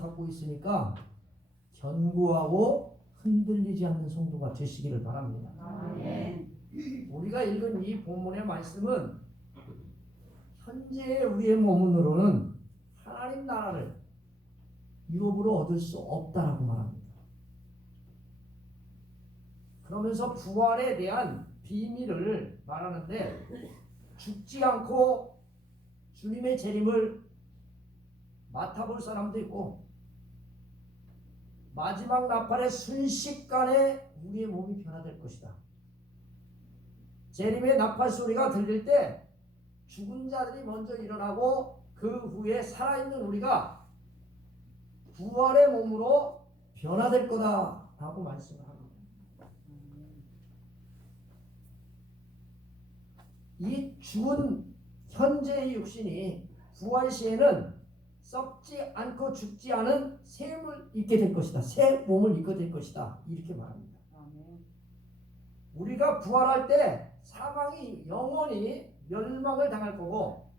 갖고 있으니까 견고하고 흔들리지 않는 성도가 되시기를 바랍니다. 아멘. 우리가 읽은 이 본문의 말씀은 현재 우리의 몸으로는 하나님 나라를 유업으로 얻을 수 없다라고 말합니다. 그러면서 부활에 대한 비밀을 말하는데, 죽지 않고 주님의 재림을 맡아볼 사람도 있고, 마지막 나팔의 순식간에 우리의 몸이 변화될 것이다. 재림의 나팔 소리가 들릴 때 죽은 자들이 먼저 일어나고 그 후에 살아있는 우리가 부활의 몸으로 변화될 거다라고 말씀을 합니다. 이 죽은 현재의 육신이 부활 시에는 썩지 않고 죽지 않은 새 몸을 입게 될 것이다. 새 몸을 입게 될 것이다. 이렇게 말합니다. 우리가 부활할 때 사망이 영원히 멸망을 당할 거고,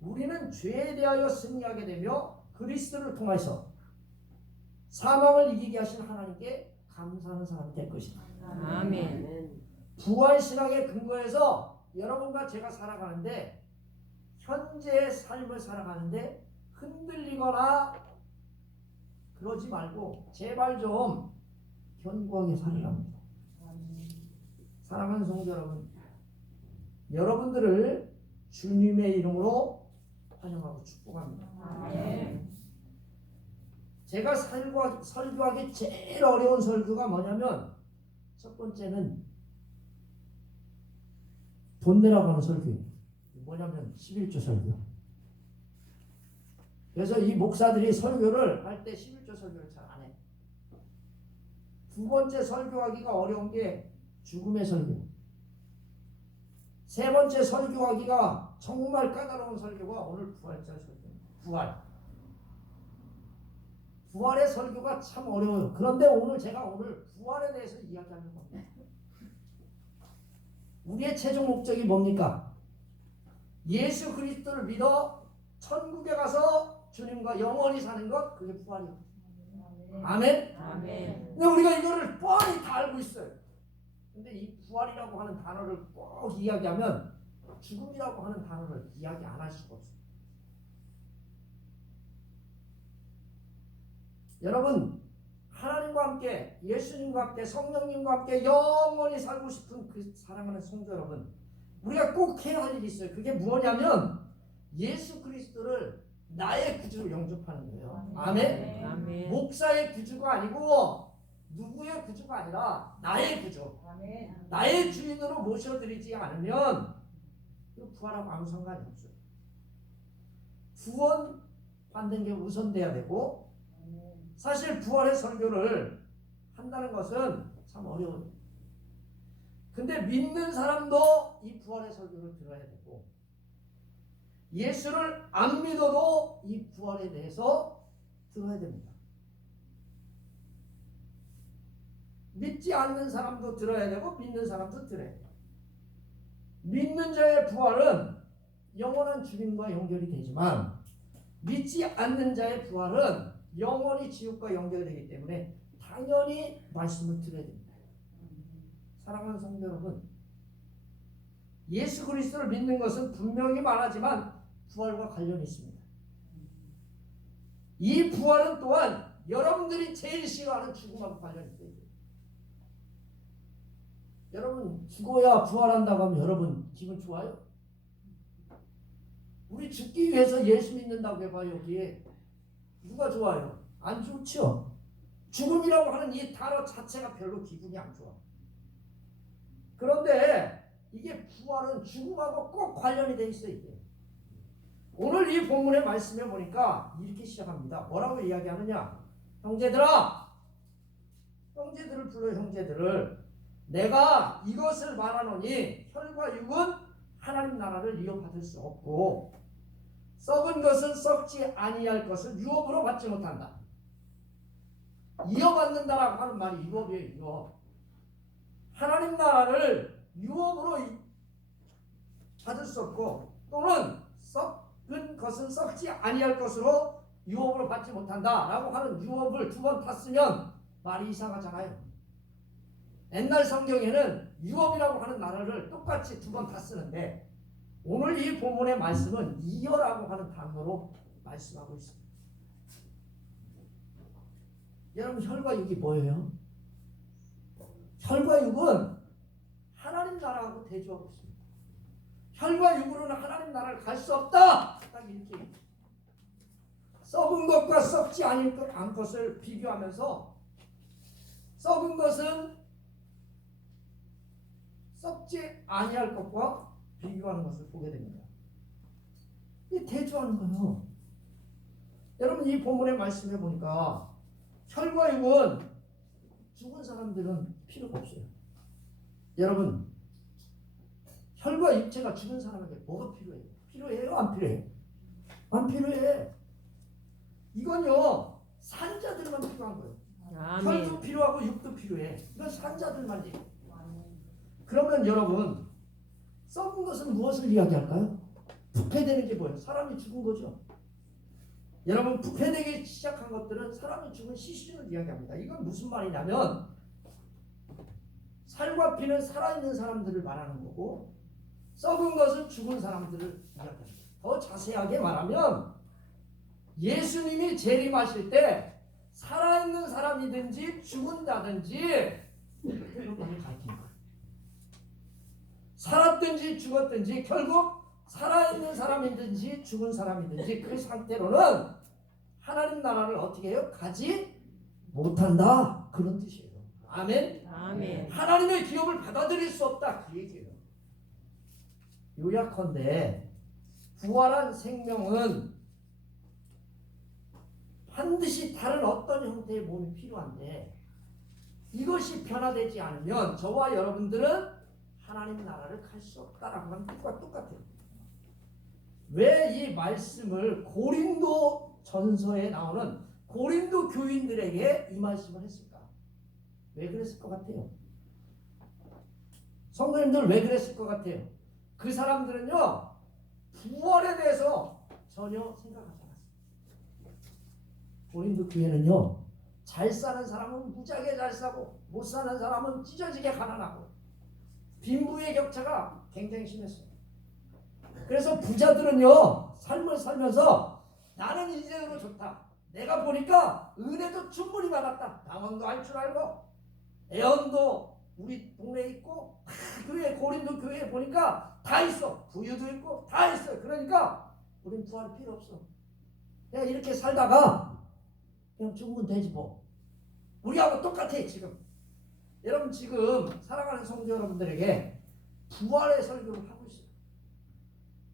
우리는 죄에 대하여 승리하게 되며 그리스도를 통해서 사망을 이기게 하신 하나님께 감사하는 사람이 될 것이다. 아멘. 부활 신앙의 근거에서 여러분과 제가 살아가는데, 현재의 삶을 살아가는데 흔들리거나 그러지 말고 제발 좀 견고하게 살으랍니다. 사랑하는 성도 여러분, 여러분들을 주님의 이름으로 환영하고 축복합니다. 아멘. 제가 설교하기 제일 어려운 설교가 뭐냐면, 첫 번째는 돈 내라고 하는 설교예요. 뭐냐면 11조 설교. 그래서 이 목사들이 설교를 할 때 11조 설교를 잘 안 해. 두 번째 설교하기가 어려운 게 죽음의 설교. 세 번째 설교하기가 정말 까다로운 설교가 오늘 부활절 설교입니다. 부활의 설교가 참 어려워요. 그런데 제가 오늘 부활에 대해서 이야기하는 겁니다. 우리의 최종 목적이 뭡니까? 예수 그리스도를 믿어 천국에 가서 주님과 영원히 사는 것, 그게 부활이에요. 아멘? 아멘. 근데 우리가 이거를 뻔히 다 알고 있어요. 근데 이 부활이라고 하는 단어를 꼭 이야기하면 죽음이라고 하는 단어를 이야기 안 할 수가 없어요. 여러분, 하나님과 함께, 예수님과 함께, 성령님과 함께 영원히 살고 싶은 그 사랑하는 성도 여러분, 우리가 꼭 해야 할 일이 있어요. 그게 뭐냐면 예수 그리스도를 나의 구주로 영접하는 거예요. 아멘? 아멘. 목사의 구주가 아니고 누구의 구주가 아니라 나의 구주, 아멘. 나의 주인으로 모셔드리지 않으면 부활하고 아무 상관이 없어요. 구원 받는 게 우선돼야 되고, 사실 부활의 설교를 한다는 것은 참 어려워요. 근데 믿는 사람도 이 부활의 설교를 들어야 되고, 예수를 안 믿어도 이 부활에 대해서 들어야 됩니다. 믿지 않는 사람도 들어야 되고 믿는 사람도 들어야 돼요. 믿는 자의 부활은 영원한 주님과 연결이 되지만, 믿지 않는 자의 부활은 영원히 지옥과 연결되기 때문에 당연히 말씀을 들어야 됩니다. 사랑하는 성도 여러분, 예수 그리스도를 믿는 것은 분명히 말하지만 부활과 관련이 있습니다. 이 부활은 또한 여러분들이 제일 싫어하는 죽음하고 관련이 있어요. 여러분, 죽어야 부활한다고 하면 여러분 기분 좋아요? 우리 죽기 위해서 예수 믿는다고 해봐요. 여기에 누가 좋아요? 안 좋죠? 죽음이라고 하는 이 단어 자체가 별로 기분이 안 좋아. 그런데 이게 부활은 죽음하고 꼭 관련이 돼 있어요. 이게. 오늘 이 본문의 말씀에 보니까 이렇게 시작합니다. 뭐라고 이야기하느냐? 형제들아, 형제들을 불러요. 형제들을. 내가 이것을 말하노니 혈과 육은 하나님 나라를 이어받을 수 없고, 썩은 것은 썩지 아니할 것을 유업으로 받지 못한다. 이어받는다라고 하는 말이 유업이에요. 유업. 하나님 나라를 유업으로 받을 수 없고, 또는 썩은 것은 썩지 아니할 것으로 유업으로 받지 못한다 라고 하는 유업을 2번 탔으면 말이 이상하잖아요. 옛날 성경에는 유업이라고 하는 단어를 똑같이 2번 다 쓰는데 오늘 이 본문의 말씀은 이어라고 하는 단어로 말씀하고 있습니다. 여러분, 혈과 육이 뭐예요? 혈과 육은 하나님 나라하고 대조하고 있습니다. 혈과 육으로는 하나님 나라를 갈 수 없다. 딱 이렇게 썩은 것과 썩지 않은 것을 비교하면서 썩은 것은 썩지 아니할 것과 비교하는 것을 보게 됩니다. 이 대조하는 거예요. 여러분, 이 본문의 말씀해 보니까 혈과 육은 죽은 사람들은 필요가 없어요. 여러분, 혈과 육체가 죽은 사람에게 뭐가 필요해요? 필요해요? 안 필요해요? 안 필요해. 이건요 산자들만 필요한 거예요. 혈도 필요하고 육도 필요해. 이건 산자들만 돼. 그러면 여러분, 썩은 것은 무엇을 이야기할까요? 부패되는 게 뭐예요? 사람이 죽은 거죠. 여러분, 부패되기 시작한 것들은 사람이 죽은 시신을 이야기합니다. 이건 무슨 말이냐면 살과 피는 살아있는 사람들을 말하는 거고 썩은 것은 죽은 사람들을 이야기합니다. 더 자세하게 말하면 예수님이 재림하실 때 살아있는 사람이든지 죽은 자든지 그런 것을 가르치는 거예요. 살았든지 죽었든지 결국 살아있는 사람이든지 죽은 사람이든지 그 상태로는 하나님 나라를 어떻게 해요? 가지 못한다. 그런 뜻이에요. 아멘. 아멘. 하나님의 기업을 받아들일 수 없다. 그 얘기예요. 요약컨대 부활한 생명은 반드시 다른 어떤 형태의 몸이 필요한데 이것이 변화되지 않으면 저와 여러분들은 하나님 나라를 갈 수 없다라고 하는 뜻과 똑같아요. 왜 이 말씀을 고린도 전서에 나오는 고린도 교인들에게 이 말씀을 했을까? 왜 그랬을 것 같아요? 성도님들 왜 그랬을 것 같아요? 그 사람들은요 부활에 대해서 전혀 생각하지 않았어요. 고린도 교회는요 잘 사는 사람은 무지하게 잘 사고 못 사는 사람은 찢어지게 가난하고 빈부의 격차가 굉장히 심했어요. 그래서 부자들은요 삶을 살면서 나는 이제대로 좋다. 내가 보니까 은혜도 충분히 받았다. 당원도 할 줄 알고 애원도 우리 동네에 있고 교회 고린도 교회에 보니까 다 있어. 부유도 있고 다 있어요. 그러니까 우린 부활 필요 없어. 그냥 이렇게 살다가 그냥 죽으면 되지 뭐. 우리하고 똑같아 지금. 여러분 지금 사랑하는 성도 여러분들에게 부활의 설교를 하고 있어요.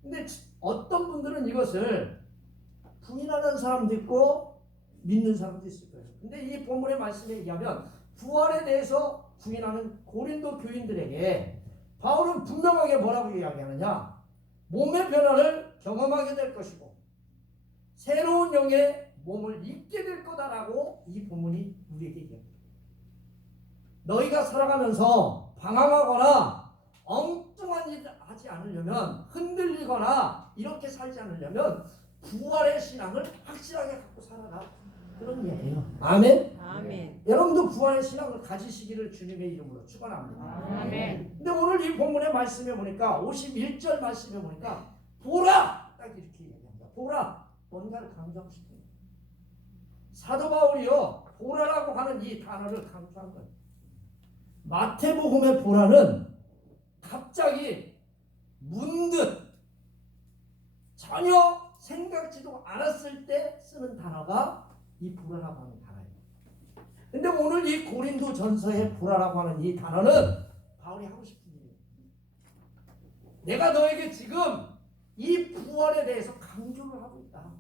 근데 어떤 분들은 이것을 부인하는 사람도 있고 믿는 사람도 있을 거예요. 근데 이 본문의 말씀에 의하면 부활에 대해서 부인하는 고린도 교인들에게 바울은 분명하게 뭐라고 이야기하느냐? 몸의 변화를 경험하게 될 것이고 새로운 영의 몸을 입게 될 거다라고 이 본문이 우리에게 얘기합니다. 너희가 살아가면서 방황하거나 엉뚱한 일 하지 않으려면 흔들리거나 이렇게 살지 않으려면 부활의 신앙을 확실하게 갖고 살아라. 그런 이야기예요. 아멘? 아멘. 여러분도 부활의 신앙을 가지시기를 주님의 이름으로 축원합니다. 아멘. 근데 오늘 이 본문의 말씀에 보니까 51절 말씀에 보니까 보라! 딱 이렇게 얘기합니다. 보라! 뭔가를 강조하고 싶어요. 사도 바울이요 보라라고 하는 이 단어를 강조한 거예요. 마태복음의 보라는 갑자기 문득 전혀 생각지도 않았을 때 쓰는 단어가 이 보라라고 하는 단어예요. 근데 오늘 이 고린도 전서의 보라라고 하는 이 단어는 바울이 하고 싶은 일이에요. 내가 너에게 지금 이 부활에 대해서 강조를 하고 있다.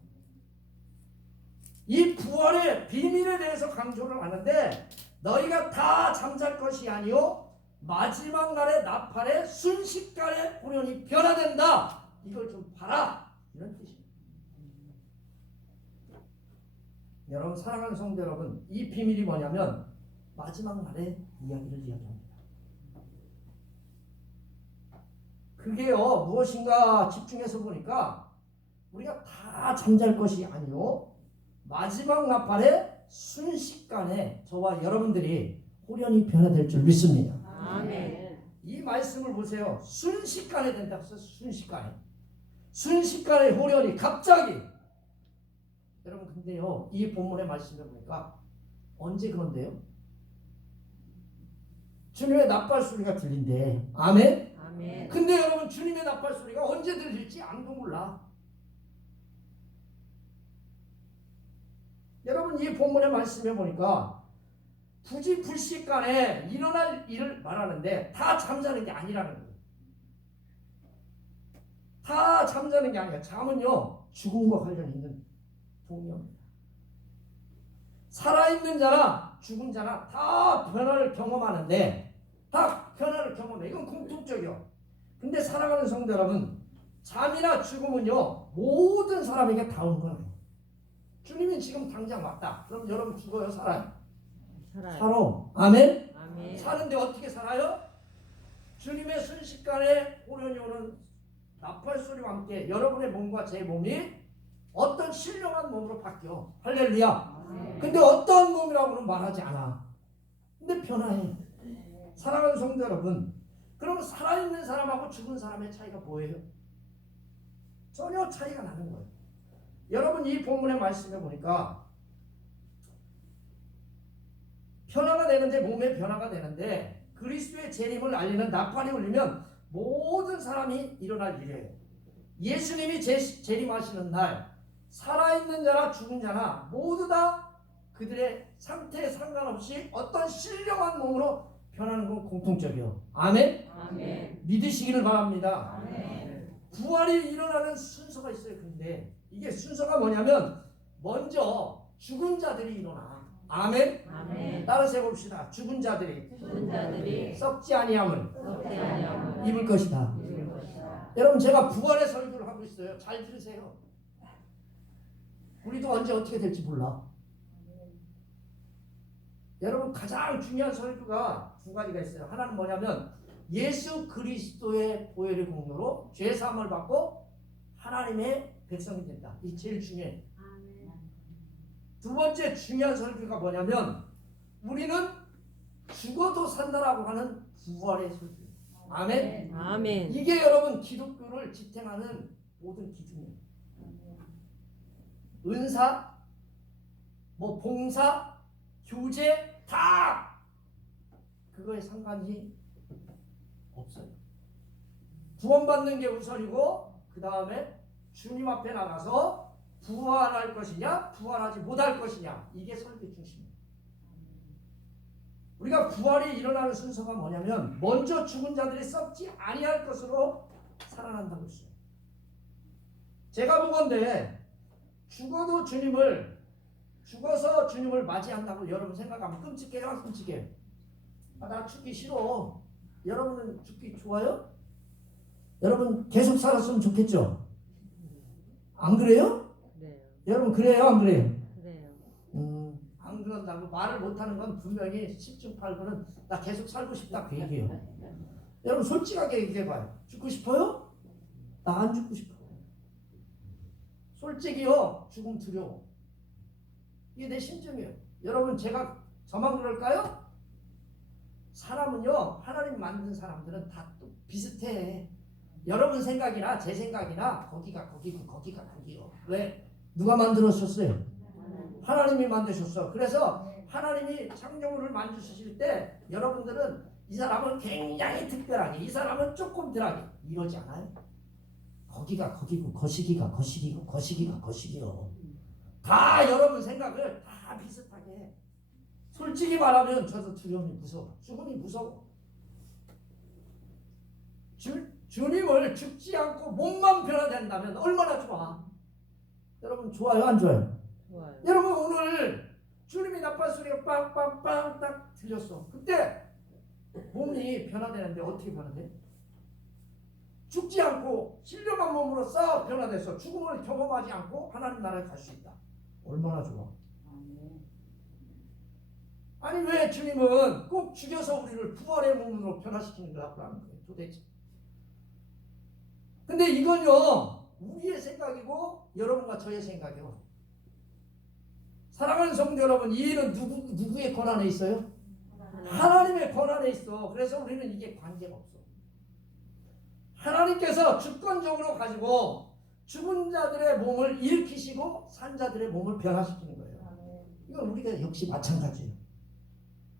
이 부활의 비밀에 대해서 강조를 하는데 너희가 다 잠잘 것이 아니요 마지막 날의 나팔에 순식간에 호련히 변화된다. 이걸 좀 봐라. 이런 뜻입니다. 여러분 사랑하는 성도 여러분, 이 비밀이 뭐냐면 마지막 날의 이야기를 이야기합니다. 그게요 무엇인가 집중해서 보니까 우리가 다 잠잘 것이 아니요 마지막 나팔의 순식간에 저와 여러분들이 호련히 변화될 줄 믿습니다. 아멘. 이 말씀을 보세요. 순식간에 된다고 했어요. 순식간에. 순식간에 호련히 갑자기. 여러분 근데요. 이 본문의 말씀을 보니까 언제 그런데요? 주님의 나팔 소리가 들린대. 아멘. 아멘. 근데 여러분 주님의 나팔 소리가 언제 들릴지 아무도 몰라. 여러분 이 본문의 말씀에 보니까 부지불식간에 일어날 일을 말하는데 다 잠자는 게 아니라는 거예요. 다 잠자는 게 아니야. 잠은요 죽음과 관련이 있는 동의어입니다. 살아있는 자나 죽은 자나 다 변화를 경험하는데 다 변화를 경험해. 이건 공통적이요. 근데 사랑하는 성도 여러분, 잠이나 죽음은요 모든 사람에게 다 오는 거예요. 주님이 지금 당장 왔다. 그럼 여러분 죽어요? 살아요? 살아요. 살아. 아멘? 아멘. 사는데 어떻게 살아요? 주님의 순식간에 호련히 오는 나팔 소리와 함께 여러분의 몸과 제 몸이 어떤 신령한 몸으로 바뀌어. 할렐루야. 근데 어떤 몸이라고는 말하지 않아. 근데 변화해. 사랑하는 성도 여러분, 그럼 살아있는 사람하고 죽은 사람의 차이가 뭐예요? 전혀 차이가 나는 거예요. 여러분 이 본문의 말씀에 보니까 변화가 되는데, 몸의 변화가 되는데 그리스도의 재림을 알리는 나팔이 울리면 모든 사람이 일어날 일이에요. 예수님이 재림하시는 날 살아있는 자나 죽은 자나 모두 다 그들의 상태에 상관없이 어떤 신령한 몸으로 변하는 건 공통적이요. 아멘? 아멘. 믿으시기를 바랍니다. 아멘. 부활이 일어나는 순서가 있어요. 근데 이게 순서가 뭐냐면 먼저 죽은 자들이 일어나. 아멘? 아멘. 따라서 해봅시다. 죽은 자들이 죽은 자들이 썩지 아니함을 썩지 아니함을 입을 것이다. 입을 것이다. 여러분 제가 부활의 설교를 하고 있어요. 잘 들으세요. 우리도 언제 어떻게 될지 몰라. 여러분 가장 중요한 설교가 두 가지가 있어요. 하나는 뭐냐면 예수 그리스도의 보혈의 공로로 죄 사함을 받고 하나님의 백성이 된다. 이 제일 중요해. 두 번째 중요한 설교가 뭐냐면 우리는 죽어도 산다라고 하는 부활의 설교. 아멘. 아멘. 이게 여러분 기독교를 지탱하는 모든 기준이에요. 은사, 뭐 봉사, 교제 다 그거에 상관이 없어요. 구원받는 게 우선이고 그 다음에 주님 앞에 나가서 부활할 것이냐 부활하지 못할 것이냐 이게 설교 중심이에요. 우리가 부활이 일어나는 순서가 뭐냐면 먼저 죽은 자들이 썩지 아니할 것으로 살아난다고 했어요. 제가 보건대 죽어서 주님을 맞이한다고 여러분 생각하면 끔찍해요? 끔찍해요? 나 죽기 싫어. 여러분은 죽기 좋아요? 여러분 계속 살았으면 좋겠죠? 안 그래요? 그래요. 여러분 그래요? 안 그래요? 그래요. 안 그런다고 말을 못하는 건 분명히 10중 8구는 나 계속 살고 싶다 그 얘기예요. 여러분 솔직하게 얘기해봐요. 죽고 싶어요? 나 안 죽고 싶어. 솔직히요. 죽음 두려워. 이게 내 심정이에요. 여러분 제가 저만 그럴까요? 사람은요. 하나님 만든 사람들은 다 또 비슷해. 여러분 생각이나 제 생각이나 거기가 거기고 거기가 거기요. 왜? 누가 만들었었어요? 하나님이 만드셨어. 그래서 하나님이 창조물을 만드실 때 여러분들은 이 사람은 굉장히 특별하게, 이 사람은 조금 덜하게 이러지 않아요? 거기가 거기고 거시기가 거시기고 거시기가 거시기요. 다 여러분 생각을 다 비슷하게 해. 솔직히 말하면 저도 두려움이 무서워. 죽음이 무서워. 주님을 죽지 않고 몸만 변화된다면 얼마나 좋아. 여러분 좋아요 안 좋아요? 좋아요. 여러분 오늘 주님이 나팔 소리가 빵빵빵 딱 들렸어. 그때 몸이 변화되는데 어떻게 변화돼? 죽지 않고 신령한 몸으로 싹 변화돼서 죽음을 경험하지 않고 하나님 나라에 갈 수 있다. 얼마나 좋아. 아니 왜 주님은 꼭 죽여서 우리를 부활의 몸으로 변화시키는 거라는 거예요 도대체. 근데 이건요 우리의 생각이고 여러분과 저의 생각이요. 사랑하는 성도 여러분, 이 일은 누구의 권한에 있어요? 하나님의 권한에 있어. 그래서 우리는 이게 관계가 없어. 하나님께서 주권적으로 가지고 죽은 자들의 몸을 일으키시고 산 자들의 몸을 변화시키는 거예요. 이건 우리가 역시 마찬가지예요.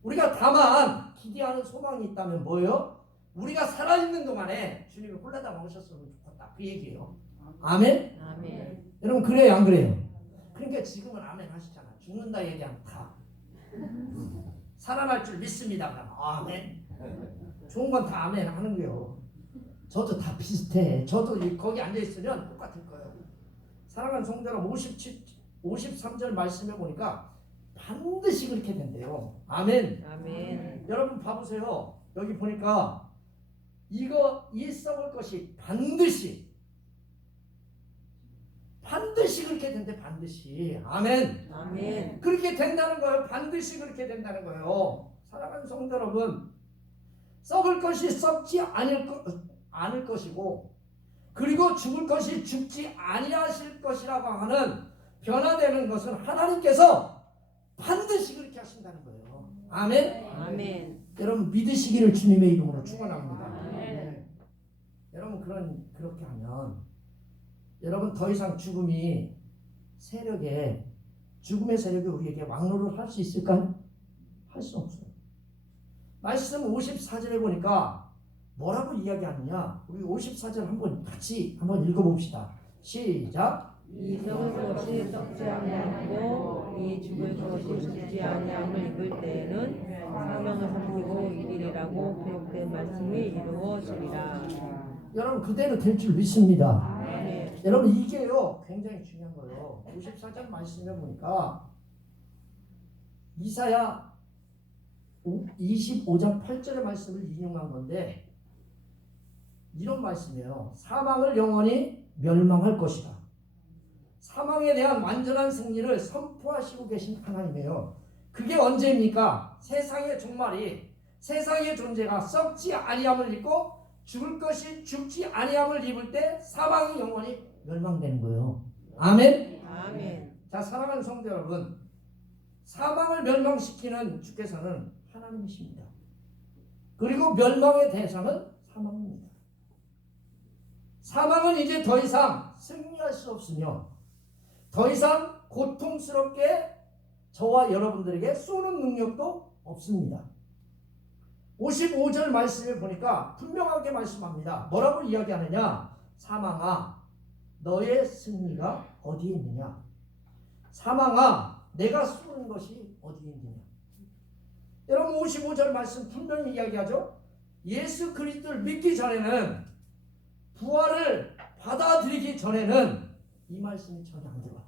우리가 다만 기대하는 소망이 있다면 뭐예요? 우리가 살아있는 동안에 주님이 홀라당 오셨으면 좋겠다. 그 얘기예요. 아멘? 아멘. 여러분 그래요 안 그래요? 그러니까 지금은 아멘 하시잖아. 죽는다 얘기하면 다 살아날 줄 믿습니다. 그럼 아멘. 좋은 건 다 아멘 하는 거예요. 저도 다 비슷해. 저도 거기 앉아있으면 똑같을 거예요. 사랑하는 성도 여러분 53절 말씀해 보니까 반드시 그렇게 된대요. 아멘. 아멘. 여러분 봐보세요. 여기 보니까 이 썩을 것이 반드시 그렇게 된대. 반드시. 아멘. 아멘. 그렇게 된다는 거예요. 반드시 그렇게 된다는 거예요. 사랑하는 성도 여러분, 썩을 것이 썩지 않을 것이고, 그리고 죽을 것이 죽지 아니하실 것이라고 하는 변화되는 것은 하나님께서 반드시 그렇게 하신다는 거예요. 아멘. 아멘. 여러분 믿으시기를 주님의 이름으로 축원합니다. 아멘. 여러분 그렇게 하면 여러분 더 이상 죽음의 세력이 우리에게 왕노를 할 수 있을까요? 할 수 없어요. 말씀 54절에 보니까 뭐라고 이야기하느냐? 우리 54절 같이 한번 읽어봅시다. 시작. 이 썩을 것이 썩지 아니하고 이 죽을 것이 죽지 아니함을 입을 때에는 사망을 삼키고 이리라고 기록된 말씀이 이루어지리라. 여러분 그대로 될 줄 믿습니다. 아멘. 여러분 이게요 굉장히 중요한 거예요. 54절 말씀에 보니까 이사야 25장 8절의 말씀을 인용한 건데 이런 말씀이에요. 사망을 영원히 멸망할 것이다. 사망에 대한 완전한 승리를 선포하시고 계신 하나님이에요. 그게 언제입니까? 세상의 종말이 세상의 존재가 썩지 아니함을 입고 죽을 것이 죽지 아니함을 입을 때 사망이 영원히 멸망되는 거예요. 아멘. 아멘. 자, 사랑하는 성도 여러분, 사망을 멸망시키는 주께서는 하나님이십니다. 그리고 멸망의 대상은 사망입니다. 사망은 이제 더 이상 승리할 수 없으며 더 이상 고통스럽게 저와 여러분들에게 쏘는 능력도 없습니다. 55절 말씀에 보니까 분명하게 말씀합니다. 뭐라고 이야기하느냐? 사망아, 너의 승리가 어디에 있느냐? 사망아, 내가 쏘는 것이 어디에 있느냐? 여러분 55절 말씀 분명히 이야기하죠. 예수 그리스도를 믿기 전에는, 부활을 받아들이기 전에는 이 말씀이 전혀 안 들어와.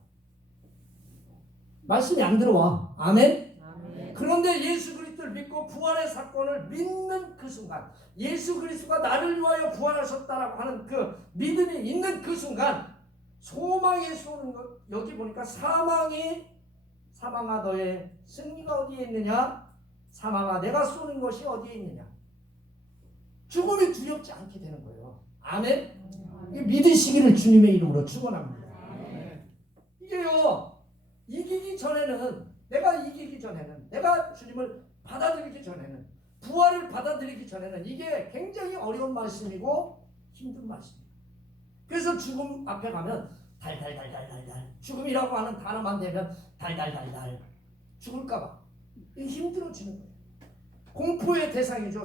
말씀이 안 들어와. 아멘? 아멘. 그런데 예수 그리스도를 믿고 부활의 사건을 믿는 그 순간, 예수 그리스도가 나를 위하여 부활하셨다라고 하는 그 믿음이 있는 그 순간, 소망이 쏘는 것, 여기 보니까 사망아 너의 승리가 어디에 있느냐? 사망아 내가 쏘는 것이 어디에 있느냐? 죽음이 두렵지 않게 되는 거예요. 아멘? 믿으시기를 주님의 이름으로 축원합니다. 이게요, 내가 이기기 전에는, 내가 주님을 받아들이기 전에는, 부활을 받아들이기 전에는 이게 굉장히 어려운 말씀이고 힘든 말씀이에요. 그래서 죽음 앞에 가면 달달달달달달, 죽음이라고 하는 단어만 되면 달달달달, 죽을까봐 힘들어지는 거예요. 공포의 대상이죠.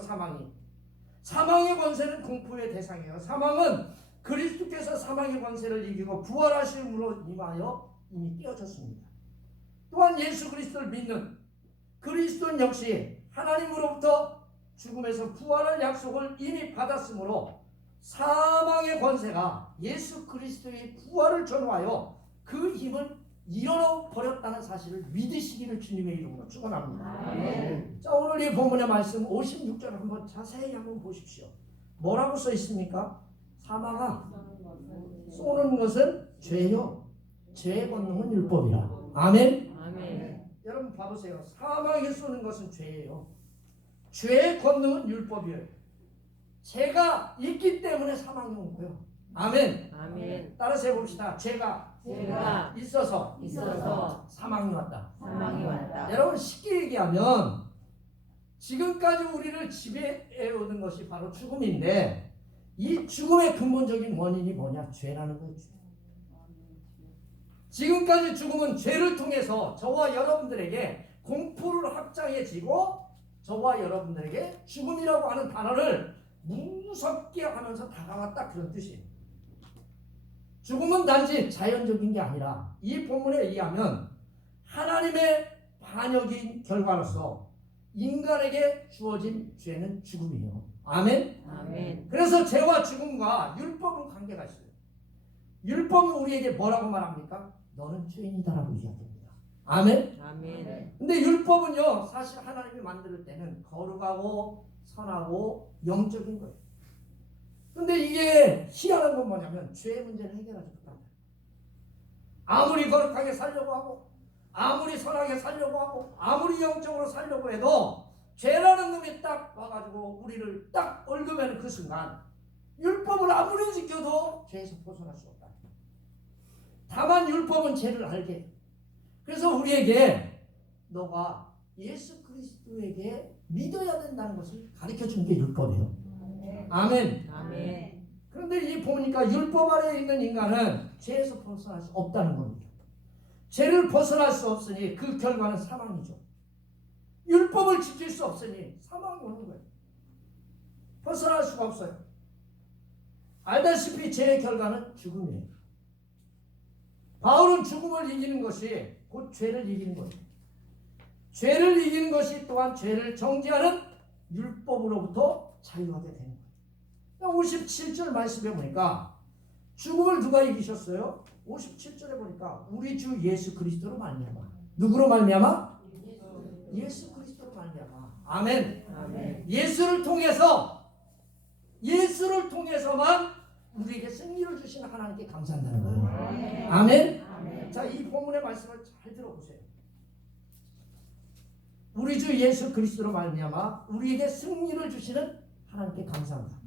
사망의 권세는 공포의 대상이에요. 사망은 그리스도께서 사망의 권세를 이기고 부활하심으로 임하여 이미 깨어졌습니다. 또한 예수 그리스도를 믿는 그리스도는 역시 하나님으로부터 죽음에서 부활할 약속을 이미 받았으므로 사망의 권세가 예수 그리스도의 부활을 전후하여 그 힘을 잃어버렸다는 사실을 믿으시기를 주님의 이름으로 축원합니다. 자, 오늘 이 본문의 말씀 56절 한번 자세히 한번 보십시오. 뭐라고 써 있습니까? 사망아, 쏘는 것은 죄요, 죄의 권능은 율법이라. 아멘. 아멘. 여러분 봐보세요. 사망에 쏘는 것은 죄예요. 죄의 권능은 율법이에요. 죄가 있기 때문에 사망이 온 거예요. 아멘. 아멘. 따라서 해봅시다. 죄가 죄가 있어서 사망이 왔다. 사망이 왔다. 여러분 쉽게 얘기하면 지금까지 우리를 지배해 오는 것이 바로 죽음인데 이 죽음의 근본적인 원인이 뭐냐? 죄라는 거죠. 지금까지 죽음은 죄를 통해서 저와 여러분들에게 공포를 확장해지고 저와 여러분들에게 죽음이라고 하는 단어를 무섭게 하면서 다가왔다, 그런 뜻이에요. 죽음은 단지 자연적인 게 아니라 이 본문에 의하면 하나님의 반역인 결과로서 인간에게 주어진 죄는 죽음이에요. 아멘? 아멘. 그래서 죄와 죽음과 율법은 관계가 있어요. 율법은 우리에게 뭐라고 말합니까? 너는 죄인이다라고 이야기합니다. 아멘? 아멘. 근데 율법은요, 사실 하나님이 만들 때는 거룩하고 선하고 영적인 거예요. 근데 이게 희한한 건 뭐냐면 죄의 문제를 해결하지 못한다. 아무리 거룩하게 살려고 하고 아무리 선하게 살려고 하고 아무리 영적으로 살려고 해도 죄라는 놈이 딱 와가지고 우리를 딱 얽으면 그 순간 율법을 아무리 지켜도 죄에서 벗어날 수 없다. 다만 율법은 죄를 알게 해요. 그래서 우리에게 너가 예수 그리스도에게 믿어야 된다는 것을 가르쳐준 게 율법이에요. 아멘. 아멘. 그런데 이 보니까 율법 아래에 있는 인간은 죄에서 벗어날 수 없다는 겁니다. 죄를 벗어날 수 없으니 그 결과는 사망이죠. 율법을 지킬 수 없으니 사망이 오는 거예요. 벗어날 수가 없어요. 알다시피 죄의 결과는 죽음이에요. 바울은 죽음을 이기는 것이 곧 죄를 이기는 거예요. 죄를 이기는 것이 또한 죄를 정죄하는 율법으로부터 자유하게 되는 거예요. 57절 말씀에 보니까 죽음을 누가 이기셨어요? 57절에 보니까 우리 주 예수 그리스도로 말미암아. 누구로 말미암아? 예수 그리스도로 말미암아. 아멘. 아멘. 예수를 통해서만 우리에게 승리를 주시는 하나님께 감사한다는 거예요. 아멘. 아멘. 자, 이 본문의 말씀을 잘 들어보세요. 우리 주 예수 그리스도로 말미암아 우리에게 승리를 주시는 하나님께 감사합니다.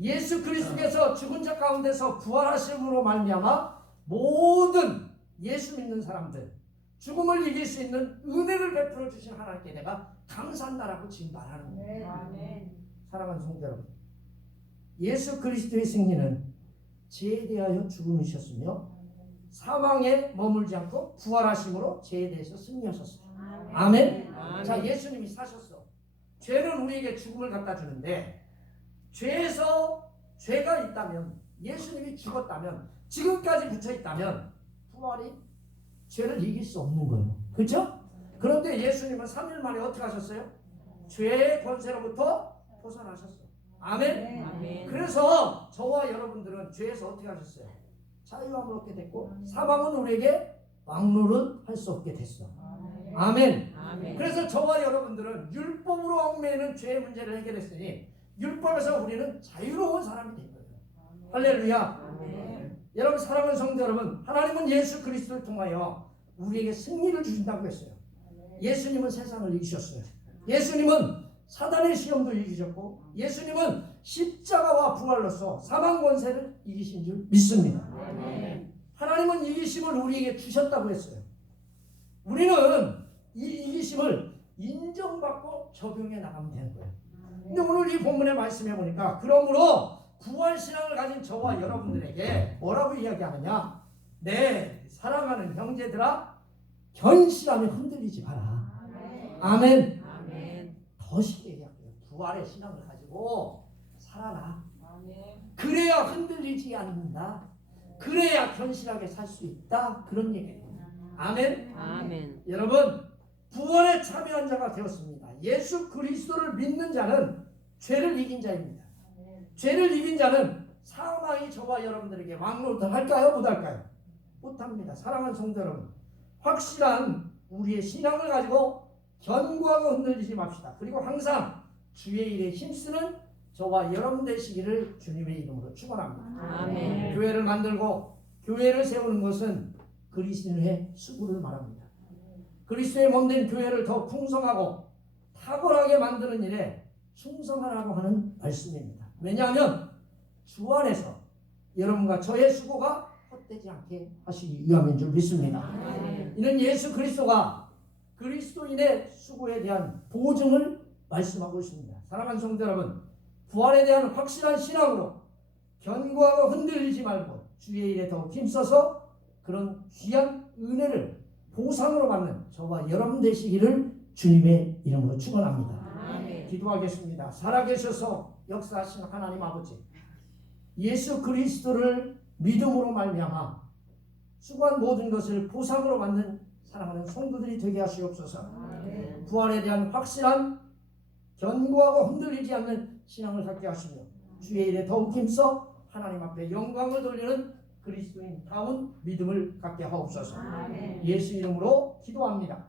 예수 그리스도께서 죽은 자 가운데서 부활하심으로 말미암아 모든 예수 믿는 사람들 죽음을 이길 수 있는 은혜를 베풀어 주신 하나님께 내가 감사한다라고 지금 말하는 거예요. 사랑하는 성도 여러분, 예수 그리스도의 승리는 죄에 대하여 죽음이셨으며 사망에 머물지 않고 부활하심으로 죄에 대해서 승리하셨어요. 아멘. 자, 예수님이 사셨어. 죄는 우리에게 죽음을 갖다 주는데 죄에서 죄가 있다면 예수님이 죽었다면 지금까지 붙여 있다면 부활이 죄를 이길 수 없는 거예요. 그렇죠? 그런데 예수님은 3일 만에 어떻게 하셨어요? 죄의 권세로부터 벗어나셨어요. 아멘. 아멘. 그래서 저와 여러분들은 죄에서 어떻게 하셨어요? 자유함을 얻게 됐고 사망은 우리에게 왕노를 할 수 없게 됐어. 아멘. 아멘. 그래서 저와 여러분들은 율법으로 얽매이는 죄의 문제를 해결했으니 율법에서 우리는 자유로운 사람이 된 거예요. 할렐루야. 아멘. 여러분 사랑하는 성도 여러분, 하나님은 예수 그리스도를 통하여 우리에게 승리를 주신다고 했어요. 예수님은 세상을 이기셨어요. 예수님은 사단의 시험도 이기셨고 예수님은 십자가와 부활로서 사망 권세를 이기신 줄 믿습니다. 아멘. 하나님은 이기심을 우리에게 주셨다고 했어요. 우리는 이 이기심을 인정받고 적용해 나가면 되는 거예요. 근데 오늘 이 본문의 말씀해 보니까 그러므로 부활신앙을 가진 저와 여러분들에게 뭐라고 이야기하느냐? 네, 사랑하는 형제들아, 견실함에 흔들리지 마라. 아멘. 아멘. 더 쉽게 얘기할게요. 부활의 신앙을 가지고 살아라. 그래야 흔들리지 않는다. 그래야 견실하게 살 수 있다. 그런 얘기예요. 아멘. 아멘. 여러분, 부활에 참여한 자가 되었습니다. 예수 그리스도를 믿는 자는 죄를 이긴 자입니다. 죄를 이긴 자는 사망이 저와 여러분들에게 왕노릇을 할까요? 못할까요? 못합니다. 사랑하는 성도 여러분, 확실한 우리의 신앙을 가지고 견고하고 흔들리지 맙시다. 그리고 항상 주의 일에 힘쓰는 저와 여러분 되시기를 주님의 이름으로 축원합니다. 아멘. 교회를 만들고 교회를 세우는 것은 그리스도의 수고를 말합니다. 그리스도의 몸된 교회를 더 풍성하고 탁월하게 만드는 일에 충성하라고 하는 말씀입니다. 왜냐하면 주 안에서 여러분과 저의 수고가 헛되지 않게 하시기 위함인 줄 믿습니다. 이는 예수 그리스도가 그리스도인의 수고에 대한 보증을 말씀하고 있습니다. 사랑하는 성도 여러분, 부활에 대한 확실한 신앙으로 견고하고 흔들리지 말고 주의 일에 더욱 힘써서 그런 귀한 은혜를 보상으로 받는 저와 여러분 되시기를 주님의 이름으로 축원합니다. 기도하겠습니다. 살아계셔서 역사하신 하나님 아버지, 예수 그리스도를 믿음으로 말미암아 수고한 모든 것을 보상으로 받는 사랑하는 성도들이 되게 하시옵소서. 부활에 대한 확실한 견고하고 흔들리지 않는 신앙을 갖게 하시며 주의 일에 더욱 힘써 하나님 앞에 영광을 돌리는 그리스도인다운 믿음을 갖게 하옵소서. 예수 이름으로 기도합니다.